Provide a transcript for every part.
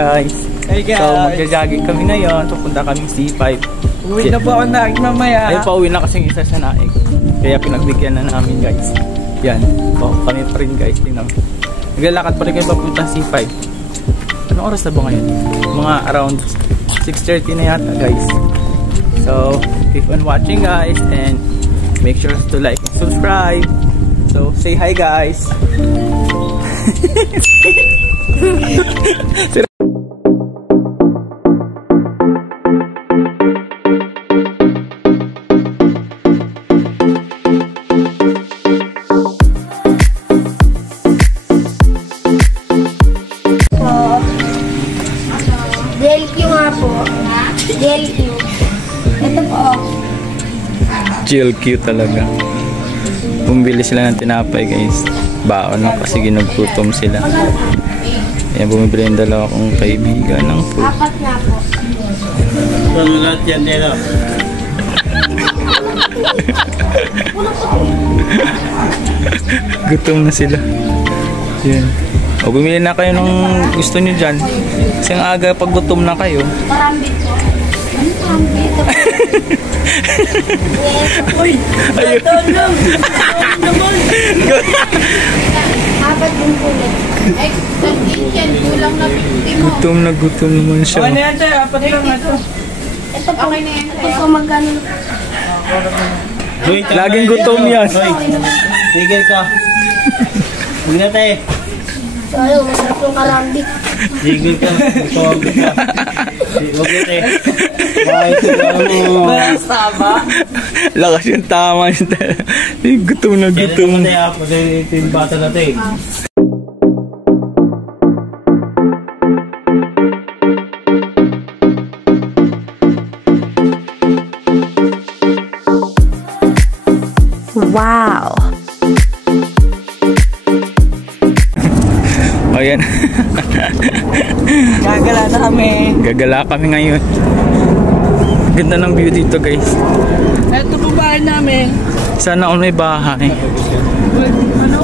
guys. Hey guys. So magja-jogging kami ngayon. Pupunta kami C5. Uwi na po ako Naik mamaya. Ay pauwi na kasing isa sa Naik. Kaya pinagbigyan na namin guys. Yan. O kami pa rin guys. Tingnan. Naglalakad pa rin kayo papunta C5. Anong oras na ba ngayon? Mga around 6:30 na yata guys. So keep on watching guys. And make sure to like and subscribe. So say hi guys. DLQ nga po. DLQ. Ito po. GLQ talaga. Bumili sila ng tinapay guys. Baon na kasi ginugutom sila. Ayan, bumibili yung dalawa kong kaibigan ng food. Apat na po. Ano lahat yan dito? Gutom na sila. Yan. O bumili na kayo ng gusto nyo dyan. Kasi ang aga pag gutom na kayo. Marambit po. Marambit. Uy! Natulong! Naman! Apat yung kulit. Ay, yan, kulang na 50 mo. Gutom naman siya. Okay na yan tayo, apat lang ito. Ito po. Okay na yan, Ito po magkano. Laging gutom yan. Tigil ka. Huwag na tayo. So ayun, masarap yung karambit. Tigil ka. Huwag na tayo. Basta ba? Lakas yung tama. Gutom na gutom. Kaya naman tayo ako. Ito yung bata na tayo. Wow! Ayan. Gagala na kami. Gagala kami ngayon. Ganda ng view dito guys. Ito po bahay namin. Sana all may bahay. Ano?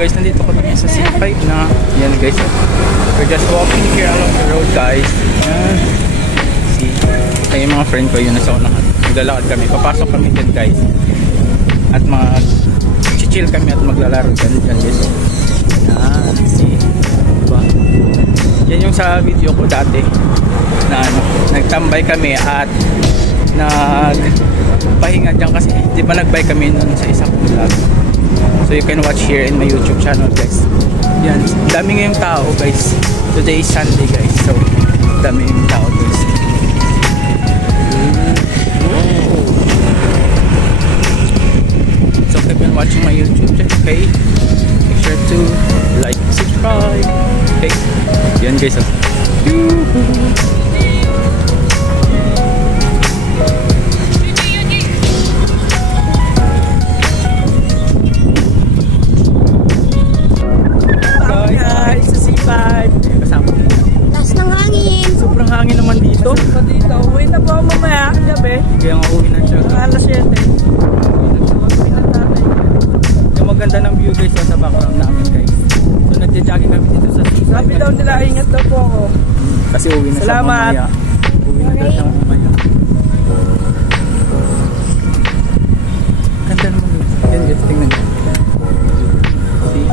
Guys, nandito kami sa C5 na. Yan guys. We're just walking here along the road guys. Yan. See. Ay yung mga friend ko yun nasa unahan. Maglalakad kami. Papasok kami dyan guys. At chill kami at maglalaro dyan guys. Yan. See. Diba? Yan yung sa video ko dati. Na nagtambay kami at nagpahinga dyan kasi di ba nagbay kami nun sa isang vlog. So you can watch here in my YouTube channel guys. Yan, dami ngayong tao guys. Today is Sunday guys. So dami ngayong tao guys. So keep on watching my YouTube channel, okay? Make sure to like, subscribe. Okay? Yan guys. Lakas ng hangin. Sobrang hangin naman dito. Dito, uwi na po ako mamaya. Gabi. Kaya nga uwi na siya. Alas 7. Yung maganda ng view guys sa background namin guys. So nagja-jogging kami dito sa C5. Sabi daw nila, ingat daw po ako. Kasi uwi na siya Salamat. mamaya. Uwi na daw siya mamaya. Ganda naman guys. Yan guys, tingnan nyo. See?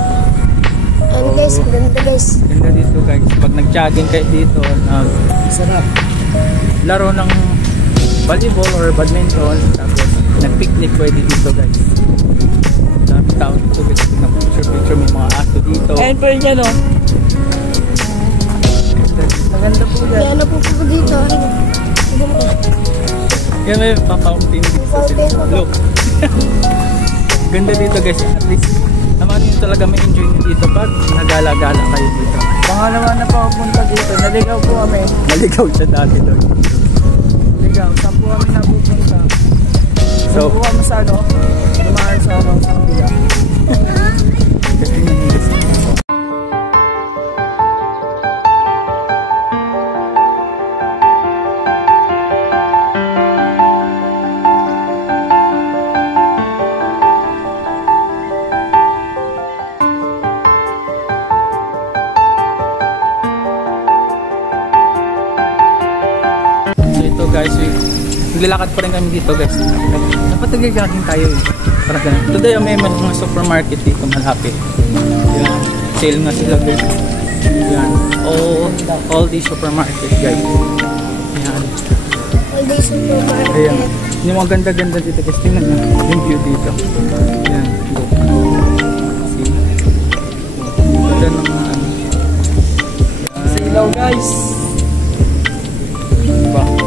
Ayun guys, ganda guys. Ganda dito guys. Pag nag-jogging kayo dito, sarap. Laro ng volleyball or badminton. Tapos nag-picnic pwede dito guys. Dami tao dito guys. Picture may mga aso dito. Ayun po yun yan, oh. Maganda po yan. Kaya na po po dito. Yan may pa-fountain dito sa sila. Look. Ganda dito guys. At least naman yun talaga may enjoy nyo dito pag nagala-gala kayo dito. Pangalawa na po ako punta dito. Naligaw po kami. Naligaw siya dati doon. Naligaw. Saan po kami napupunta? So, po kami sa ano? Dumaan sa ano? Sa kabila. kasi yun yung gusto. Guys, naglalakad pa rin kami dito guys. Dapat naglalakad tayo eh. Parang ganun. Today may mga supermarket dito malapit. Yan. Sale nga sila guys. Yan. All these supermarket guys. Yan. All day supermarket. Ayan. Yung mga ganda-ganda dito guys. Tingnan nyo. Yung view dito. Yan. Look. See? Ganda ng mga ano. Sa ilaw guys.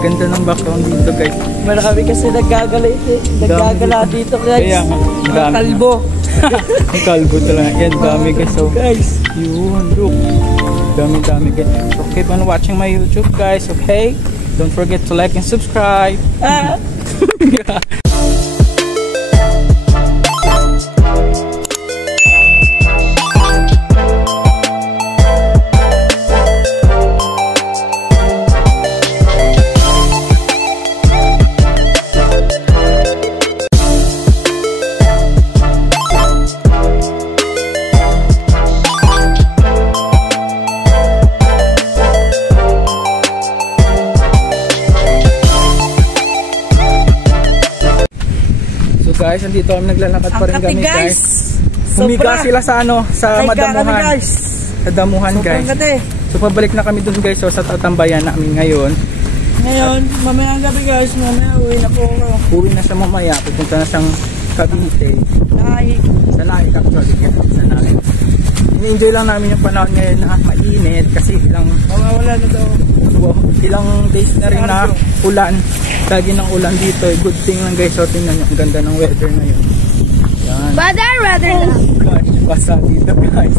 Ganda ng background dito guys. Marami kasi naggagala dito guys. Kaya nga. Mga kalbo. Ang kalbo talaga. Yan, dami guys. So, guys, yun, look. Dami guys. So, keep on watching my YouTube guys, okay? Don't forget to like and subscribe. Ah. Guys, andito kami naglalakad pa rin kami guys. Humiga sila sa ano, sa madamuhan. Sa damuhan guys. So pabalik na kami dun guys, so sa tatambayan namin ngayon. Ngayon, mamayang gabi guys, mamaya uwi na po ako. Uwi na siya mamaya, pupunta na siyang Cavite. Sa Naik actually, sa Naik. Ini-enjoy lang namin yung panahon ngayon na mainit kasi mawawala na daw. Ilang days na rin na ulan. Lagi ng ulan dito. Good thing lang guys. So tingnan nyo. Ang ganda ng weather ngayon. Yan. Rather lang. Gosh, basa dito guys.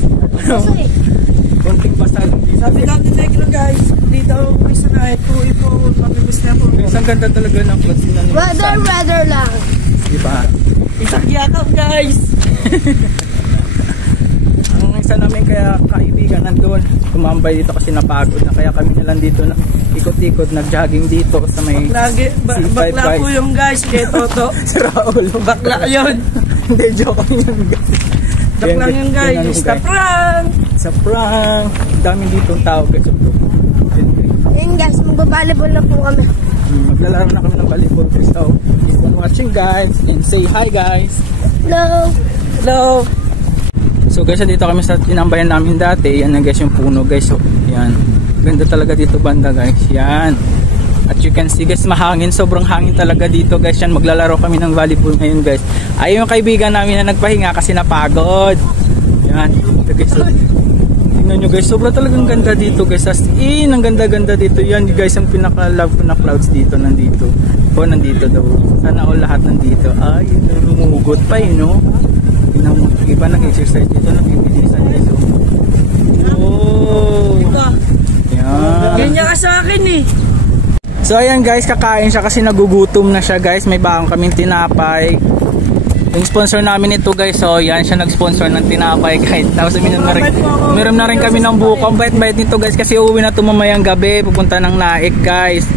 Konting basa lang dito. Sabi natin negro guys, dito uwi sa Naik. Uwi po, mamimiss na po. Ang ganda talaga ng clothes nila. Rather lang. Diba? Isang yakap guys. Ang isa namin kaya kaibigan nandun. Tumambay dito kasi napagod na. Kaya kami na lang dito na ikot-ikot, nag-jogging dito sa may bakla po yung guys kay Toto. Si Raul. Bakla yun. Hindi, joke yun guys. Bakla yun guys. Sa prank. Sa prank. Dami dito ang tao guys. Ayun guys, magbabalibol na po kami. Maglalaro na kami ng volleyball guys. So, keep on watching guys. And say hi guys. Hello. Hello. So guys, dito kami sa tinambayan namin dati. Yan na guys yung puno guys. So, yan. Ganda talaga dito banda guys. Yan. At you can see guys, mahangin. Sobrang hangin talaga dito guys. Yan, maglalaro kami ng volleyball ngayon guys. Ayun yung kaibigan namin na nagpahinga kasi napagod. Yan. Ito guys. So, tingnan nyo guys. Sobrang talagang ganda dito guys. As in, ang ganda-ganda dito. Yan guys, ang pinaka-love ko na clouds dito. Nandito. O, nandito daw. Sana all lahat nandito. Ay, lumugot pa eh, no? Iba nag-exercise dito. Nag-ibilisan guys. Oh. Yan. Ganyan ka sa akin eh. So ayan guys, kakain siya kasi nagugutom na siya guys. May baong kaming tinapay. Yung sponsor namin ito guys. So yan, siya nag-sponsor ng tinapay guys. Tapos meron na rin kami ng buko. Ang bait-bait nito guys kasi uuwi na ito mamayang gabi. Pupunta ng Naik guys.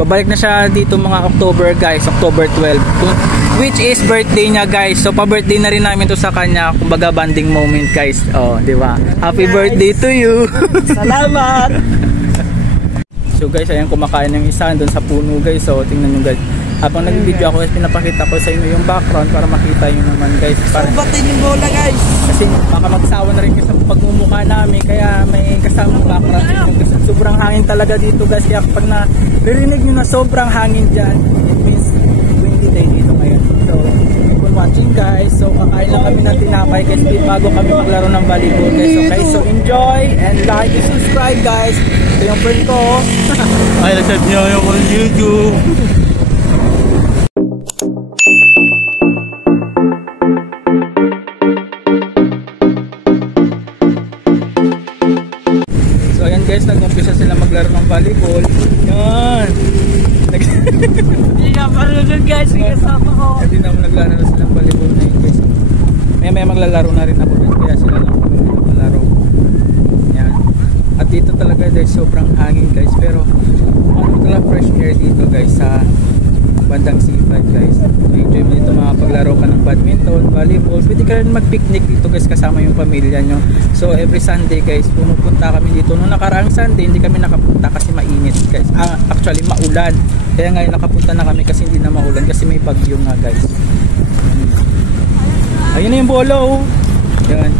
Babalik na siya dito mga October guys. October 12. Which is birthday niya guys. So pa-birthday na rin namin to sa kanya. Kumbaga bonding moment guys. Oh, di ba? Happy birthday to you. Salamat. So guys, ayan kumakain ng isa doon sa puno guys. So tingnan nyo guys. Habang nag-video ako guys, pinapakita ko sa inyo yung background para makita nyo naman guys. Para batin yung bola guys. kasi baka magsawa na rin kasi sa pagmumukha namin. Kaya may kasamang background. Kasi sobrang hangin talaga dito guys. Kaya kapag narinig nyo na sobrang hangin dyan, it means windy day dito ngayon. So keep on watching. watching guys. So kakain lang kami ng tinapay guys bago kami maglaro ng volleyball guys. Okay, so enjoy and like and subscribe guys. Ito yung friend ko. Ay, nasab niyo yung YouTube. So ayan guys, nag-umpisa sila maglaro ng volleyball. Yan. Hindi nga marunod guys, kasama ko. Hindi naman naglaro na silang volleyball na yun guys. May maglalaro na rin ako guys, kaya sila lang kami maglalaro. Yan. At dito talaga guys, sobrang hangin guys. Pero ano talaga fresh air dito guys sa bandang C5 guys. Enjoy mo dito makapaglaro ka ng badminton, volleyball. Pwede ka rin mag-picnic dito guys kasama yung pamilya nyo. So every Sunday guys, pumupunta kami dito. Noong nakaraang Sunday, hindi kami nakapunta kasi mainit guys. Actually maulan. Kaya ngayon nakapunta na kami kasi hindi na maulan kasi may bagyo nga guys. Ayun na yung bolo. Yan.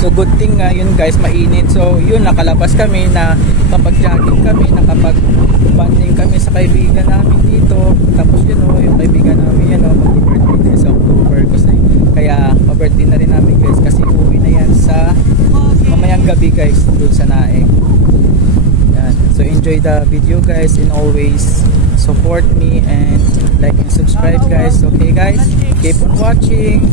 So good thing nga yun guys, mainit. So yun, nakalabas kami na kapag-jogging kami, nakapag-bonding kami sa kaibigan namin dito. Tapos yun o, yung kaibigan namin yan o, mag-birthday sa October kasi. Kaya pa-birthday na rin namin guys kasi uwi na yan sa mamayang gabi guys doon sa Naeng. Yan. So enjoy the video guys and always support me and like and subscribe guys. Okay guys, keep on watching.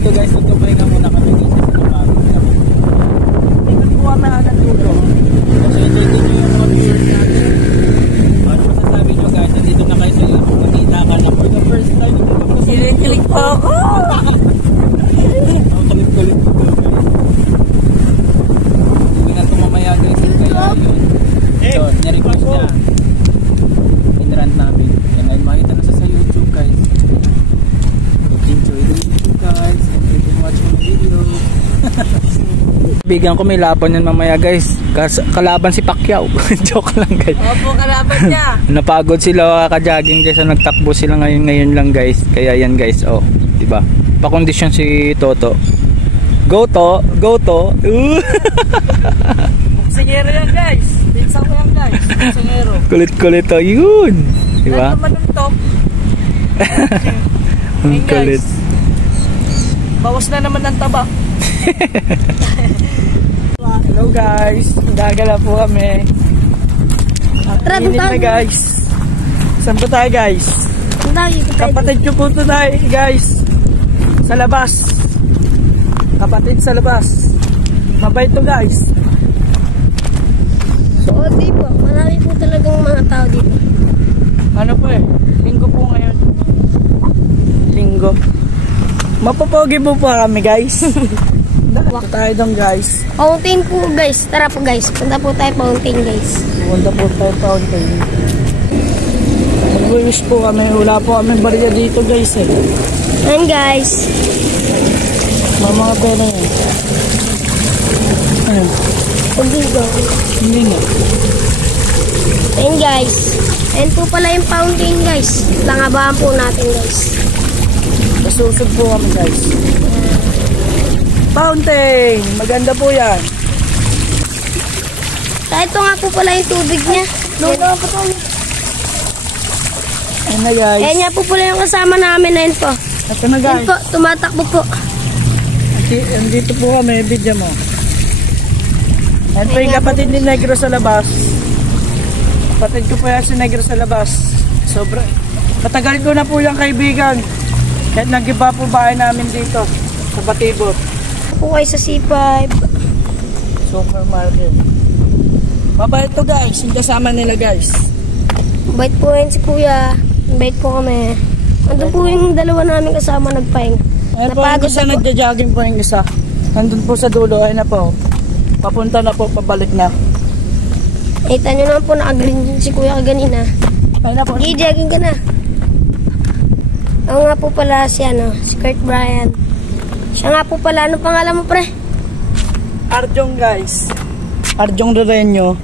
Ito guys, tutupahinga muna kami dito sa pagkakas. Hindi ko kuha na agad tulo. So ito yung mga viewers natin. Ano masasabi nyo guys, nandito na kayo sila. Makita ka na for the first time. Kilig po ako. Ang kulit-kulit ko guys. Hindi nga tumamaya guys. Kaya yun. So, nirequest niya. Inrant namin. Yan ay makita na sa YouTube guys. Enjoy the video guys and you can watch my video. Bigyan ko may laban yan mamaya guys. Kalaban si Pacquiao. Joke lang guys. Opo, kalaban niya. Napagod sila kaka-jogging guys. So, nagtakbo sila ngayon lang guys. Kaya yan guys. Oh, diba? Pa-condition si Toto. Go to. Go to. Singero yan guys. Dinsa ko yan guys. Singero. Kulit-kulit to. Yun. Diba? Ano manuntok? Ang kulit. Bawas na naman ang taba. Hello guys. Gagala po kami. Tara, Init na guys. Saan po tayo guys? Kapatid ko po ito tayo guys. Sa labas. Kapatid sa labas. Mabait to guys. So, di po. Marami po talagang mga tao dito. Ano po eh? Linggo po ngayon. Linggo. Mapapogi po kami guys. Punta tayo doon guys. Fountain po guys. Tara po guys. Punta po tayo fountain guys. Punta po tayo fountain. Mag-wish po kami. Wala po kami barya dito guys eh. Ayan guys. Mga pera yan. Ayun. Hindi nga. Ayan guys. Ayan po pala yung fountain guys. Langabahan po natin guys. Masusog po kami guys. Fountain! Maganda po yan. Ito nga po pala yung tubig niya. Ayan na guys. Ayan nga po pala yung kasama namin. Ayan po. Ito na Ayan guys. po. Tumatakbo po. Andito po kami. Video mo. Ayan po yung kapatid ni Negro sa labas. Kapatid ko po yan si Negro sa labas. Sobra. Matagal ko na po yung kaibigan. Kahit nag-iba po bahay namin dito. Sa Batibot. Po kayo sa C5. Supermarket. Mabait to guys. Yung kasama nila guys. Bait po yan si kuya. Bait po kami. Andun po yung dalawa namin kasama nagpahinga. Ayun po yung isa, nagja-jogging po yung isa. Nandun po sa dulo. Ayun na po. Papunta na po, pabalik na. Kita nyo naman po naka-green si kuya kaganina. Ayun na po. Jogging ka na. Ako nga po pala si si Kurt Brian. Siya nga po pala. Ano pangalan mo pre? Arjong guys. Arjong Rereño.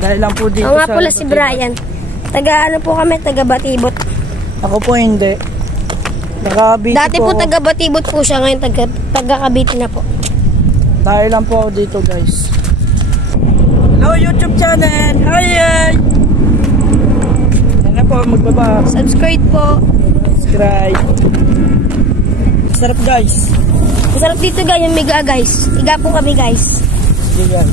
Dahil lang po dito Ako nga sa pala si Brian. Taga po kami, taga Batibot. Ako po hindi. Nakabiti Dati po ako. taga Batibot po siya, ngayon taga Cavite na po. Tayo lang po ako dito guys. Hello YouTube channel! Hi! Yan na po, magbaba. Subscribe po. Subscribe. Sarap guys. Masarap dito guys, yung miga guys. Iga po kami guys. Sige guys.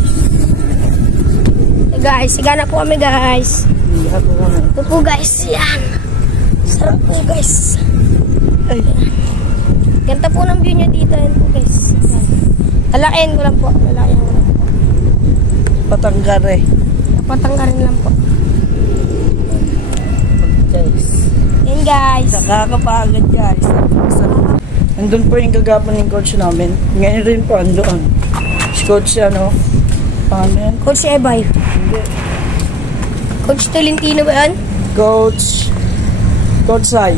Guys, iga na po kami guys. Lihat po kami. Ito po guys, yan. Sarap po guys. Ay, Ganda po ng view nyo dito. Yan po guys. Lalakihan ko lang po. Lalakihan ko lang po. Patanggare. Patanggarin lang po. Guys. Yan guys. Nakakapagod guys. Sarap. Andun po yung kagapan ng coach namin. Ngayon rin po andun. Si coach ano? Paano yan? Coach Ebay. Hindi. Coach Tolentino ba yan? Coach Sai.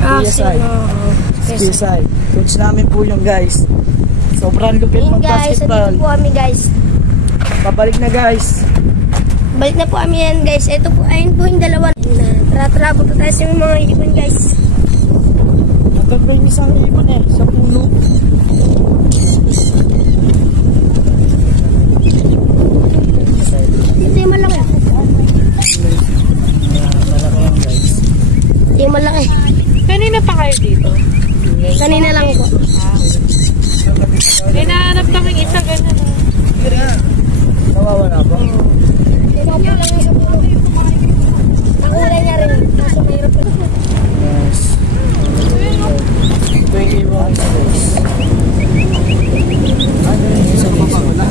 PSI. PSI. Coach namin po yung guys. Sobrang lupit Yan guys. mag-basketball. Andito po kami guys. Pabalik na guys. Balik na po kami yan guys. Ito po, ayun po yung dalawa. Tara-tara po tayo sa mga ibon guys. Nandun po yung isang ibon eh. Sa puno. Ito yung malaki. Malaki yan guys. Ito yung malaki. Kanina pa kayo dito? Kanina lang po. May nahanap kaming isa ganyan. Nawawala ba? Sinabi lang yung sa puno. Nakulay niya rin. Kaso mayroon pa. Yes. Ito yung ibon isa guys. Ano yung isang mawawala?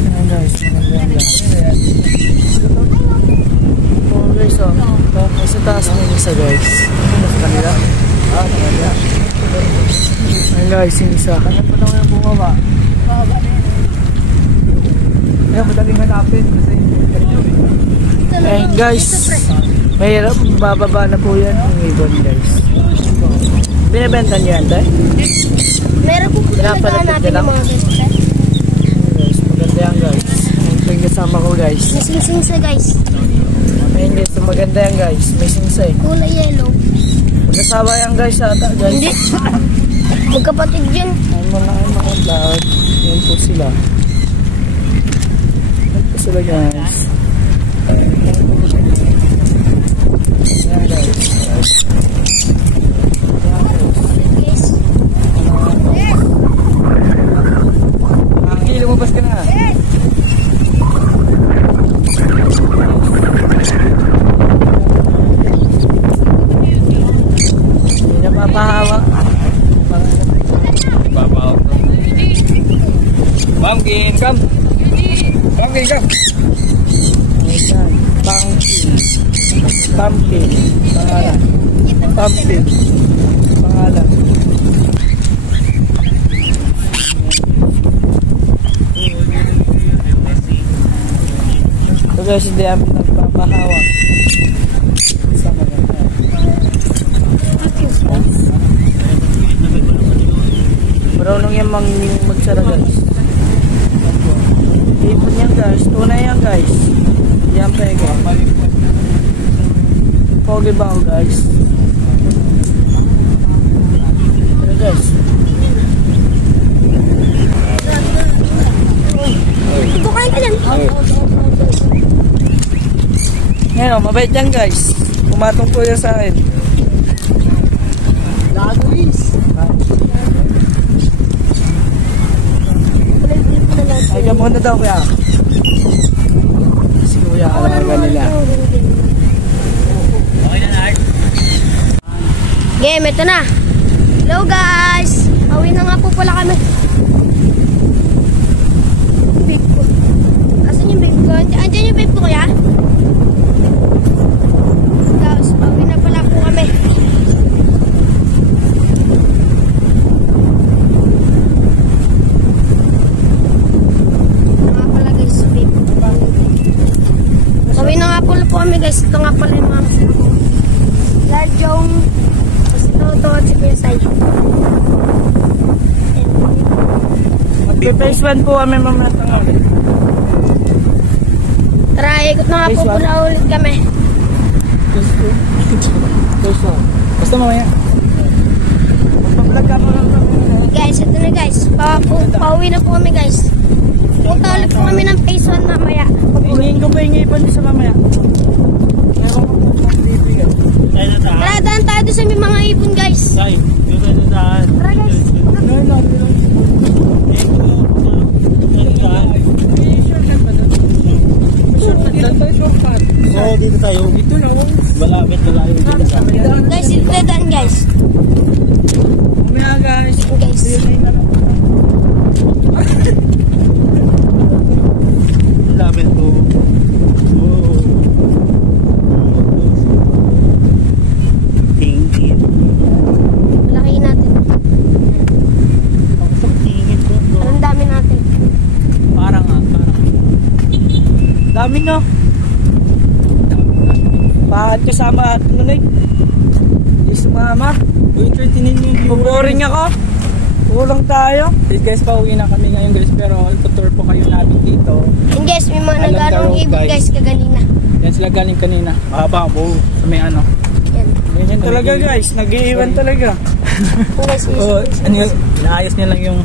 Ayan guys. Maganda guys. Oh guys oh. Sa taas mo yung isa guys. Kanila? Kanila. Ayan guys, yung isa. Kanya pa lang yung bumaba. Ayan, madaling hanapin. Ayan guys. Mahirap, bababa na po yan yung ibon guys. Binibenta niyo yan tayo? Meron po po naghahanapin ng mga guys. Guys, maganda yan guys. Ito yung kasama ko guys. Nasing-sing sa guys. Ayun guys, maganda yan guys. May singsa eh. Kulay yellow. Magkasama yan guys ata guys. Hindi. Magkapatid yun. Ayun mo na kayo makadlaot. Ayun po sila. Ayun po sila guys. Ayan guys. Guys. Anggi, lumabas ka na. Hindi na papahawak. Babaw. Pumpkin, come. Pumpkin, come. Ayan. Pumpkin. Pumpkin. Pangalan. Pumpkin. Pangalan. So guys, hindi kami nagpapahawak. Sama na tayo. Marunong yan magsara guys. Ipon yan guys. Tunay yan guys. Yan pa yan. Pogi ba ako guys? Pero guys. Kukain ka lang. Ngayon, mabait yan guys. Pumatong po yan sa akin. Lagwis. Ay, gamon na daw kuya. Si kuya, alaga nila. Game, ito na. Hello guys. Awi na nga po pala kami. Big po. Asan yung big ko? Andiyan yung big ko kuya? Guys, awi na pala po kami. Nga pala guys, big. Awi na nga po kami guys. Ito nga pala yung mga kasama ko. Larjong Toto at si Pesay. Magpe-phase 1 po kami mamaya tanghali. Tara, ikot na nga po Phase one. pula ulit kami. Basta mamaya. Magpa-vlog ka mo lang kami. Guys, ito na guys. Pauwi na po kami guys. Punta ulit po kami ng phase 1 mamaya. Hingin ko pa yung ipon sa mamaya. Meron ko po ng bibigyan. Tara, daan tayo doon sa may mga ipon guys. Tara guys. Oo, dito tayo. Dito lang. Malapit na tayo dito sa amin. Guys, dito tayo daan guys. Mamaya guys. Guys. Lapit po. Tingin. Malakihin natin. Tingin po. Ang dami natin. Parang. Dami no. Bakit kasama at nunig? Hindi sumama. Uy, 39 yung viewer. Boring ako. Kulang tayo. Guys, pauwi na kami ngayon guys, pero tutur po kayo namin dito. And guys, may mga Alam nag-arong daw, ibon guys. guys kaganina. Yan sila galing kanina. Mahaba po. Sa may ano. Yan. Ganyan talaga guys. Nag-iiwan talaga. Ito guys, Oh, ano yun? Inaayos niya lang yung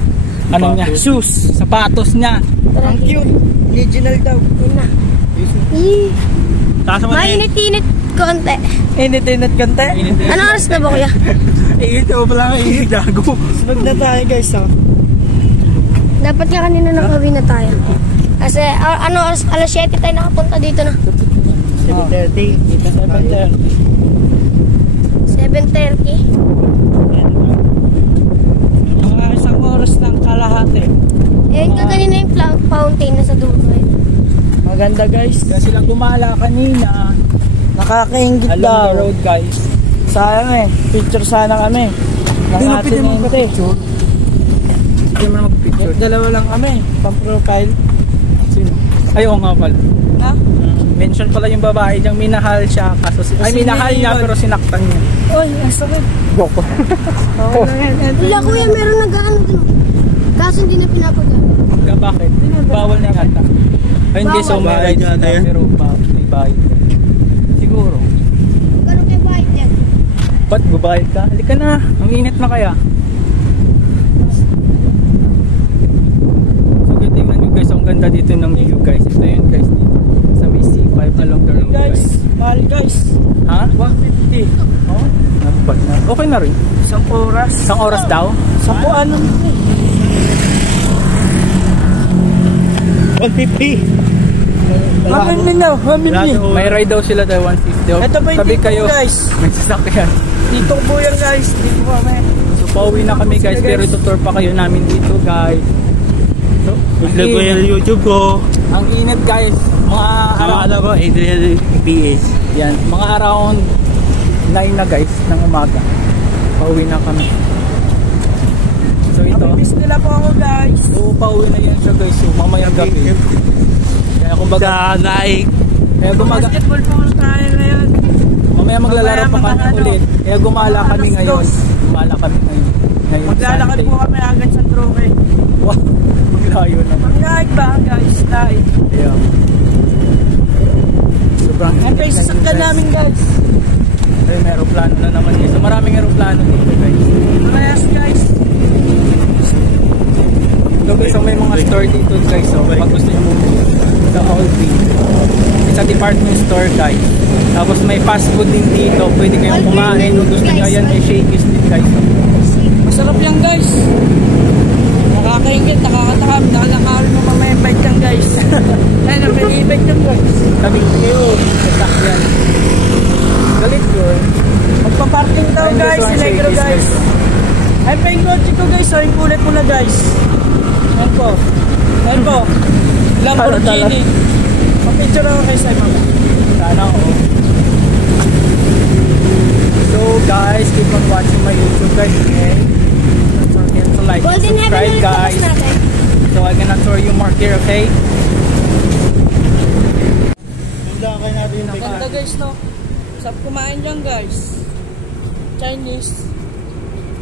ano niya. Shoes. Sapatos niya. tara. Ang cute. Original daw. Yun na. Mainit-init konti. Init-init kante. Ano oras na ba kuya? Ito pala nga gago. Sunod na tayo guys ha. Dapat nga kanina nakauwi na tayo. Kasi ano oras, alas 7 tayo nakapunta dito na. 7:30. 7:30. Mga isang oras ng kalahati. Ayun ka kanina yung fountain na sa dulo. Maganda guys. Kaya sila gumala kanina. Nakakaingit Along daw. the road guys. Sayang eh. Picture sana kami. Ng ating hindi. Hindi mo na mag-picture. Dalawa lang kami. Pang-profile. Sino? Ayaw nga pala. Ha? Mention pala yung babae diyang minahal siya. Kaso ay minahal niya pero sinaktan niya. Uy, ang sakit. Boko. Okay lang yan. Wala kuya, meron nag-ano dun. Kaso hindi na pinapaga. Bakit? Bawal na yata. Ayun guys, so may Bawal rides yata na yan. pero may bayad. Siguro. Gano'n kayo bayad yan? Ba't gubayad ka? Halika na. Ang init na kaya. So tingnan nyo guys, ang ganda dito ng view guys. Ito yun guys dito. Sa may C5 along the road Guys, guys. mahal guys. Ha? 150. Oh? Nagpag na. Okay na rin. Isang oras. Isang oras daw? Sampuan nun. 150. Mamin min daw. Mamin min. May ride daw sila daw 150. Ito ba yung Tabi tipo kayo. guys? May sasakyan. Dito po yan guys. Dito kami. So pauwi na kami guys, pero tutor pa kayo namin dito guys. So, Vlog ko yung YouTube ko. ang init guys. Mga around, ko, Adrian PH. yan, mga around 9 na guys ng umaga. Pauwi na kami. So ito. Miss nila po ako guys. So pauwi na yan siya guys. So mamayang gabi. Kaya kumbaga, Naik. kaya gumaga, Basketball po tayo ngayon. mamaya maglalaro pa kami Mamaya ulit. Kaya gumala kami alas ngayon. dos. Gumala kami ngayon. Ngayon Maglalakad Sunday. po kami agad sa Troke. Wow, maglayo naman. Pag-naik ba guys? Naik. Yeah. Sobrang Ang init face ngayon, saktan guys. namin guys. Ay, may aeroplano na naman guys. So maraming aeroplano dito guys. Yes guys. So guys, so may mga store dito guys. So pag gusto nyo sa Aldi. It's a department store guys. Tapos may fast food din dito. Pwede kayong kumain. Kung gusto nyo yan, may Shakey's din guys. Masarap yan guys. Nakakaingit, nakakatakam, nakalakawin mo mamaya yung bike yan guys. Ayun, ang pinibike yan guys. Sabi kayo, sasakyan. Galit yun. Magpa-parking daw Ayun, guys, guys, si Negro Shakey's, guys. Ayun pa yung kotse ko guys, so yung kulit mo na guys. Ayun po. Ayun po. Lamborghini. Papicture ako guys, ay mama. Sana ako. So guys, keep on watching my YouTube guys. Okay? Don't forget to like and Golden Heaven subscribe ulit guys. tapos natin. So I'm gonna tour you more here, okay? Ganda guys no. Sarap kumain dyan guys. Chinese.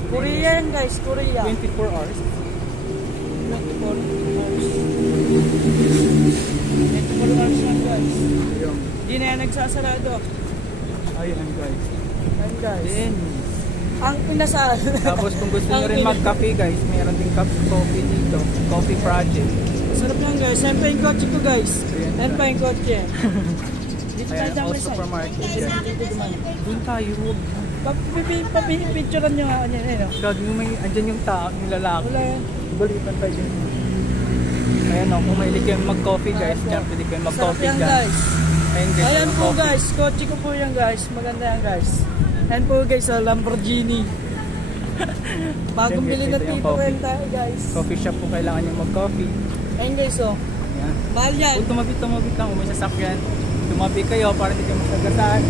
Korean guys, Korea. 24 hours. 24 hours yan guys. Hindi na yan nagsasarado. Ayan guys. Ayan guys. Then, Ang pinasal. tapos kung gusto nyo rin mag-cafe guys, mayroon din coffee dito. Coffee project. Sarap yan guys. Yan pa yung kotse ko guys. Ayan. Yan pa yung kotse. Dito tayo Ayan, sa all Rizal. supermarket guys. Doon tayo. Papipicturean nyo nga kanyan. Ayun o. Gagi yung may, andyan yung tao, yung lalaki. Wala yan. Balitan tayo dyan. Ayan o, kung mahilig kayo mag-coffee guys, dyan pwede kayo Sarap mag-coffee yan dyan. guys. Ayan guys, Ayan po coffee. guys. Kotse ko po yan guys. Maganda yan guys. Ayan po guys. Lamborghini. Bagong Ayan, bili guys, na ito yung tito coffee. rin tayo guys. Coffee shop po kailangan nyo mag-coffee. Ayan guys o. Ayan. Mahal yan. Kung tumabit lang, kung may sasakyan, tumabi kayo para hindi kayo masagasaan.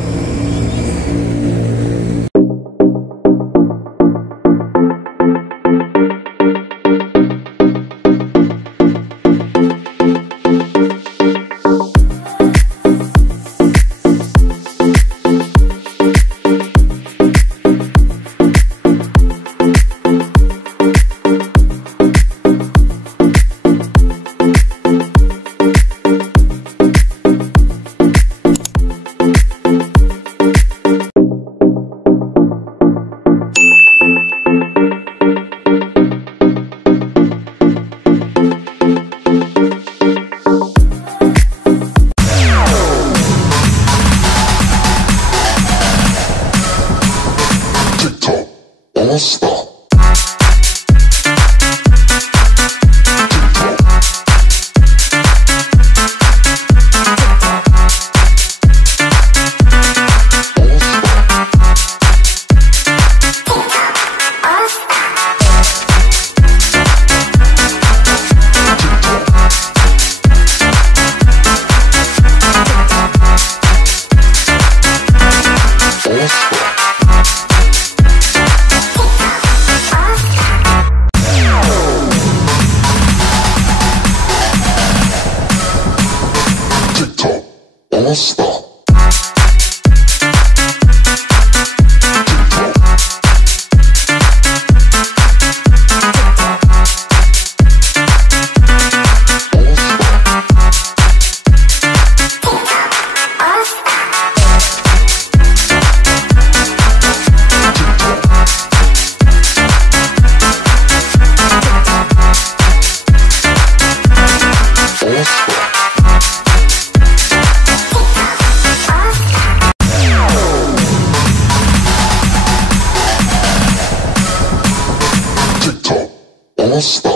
All-Star.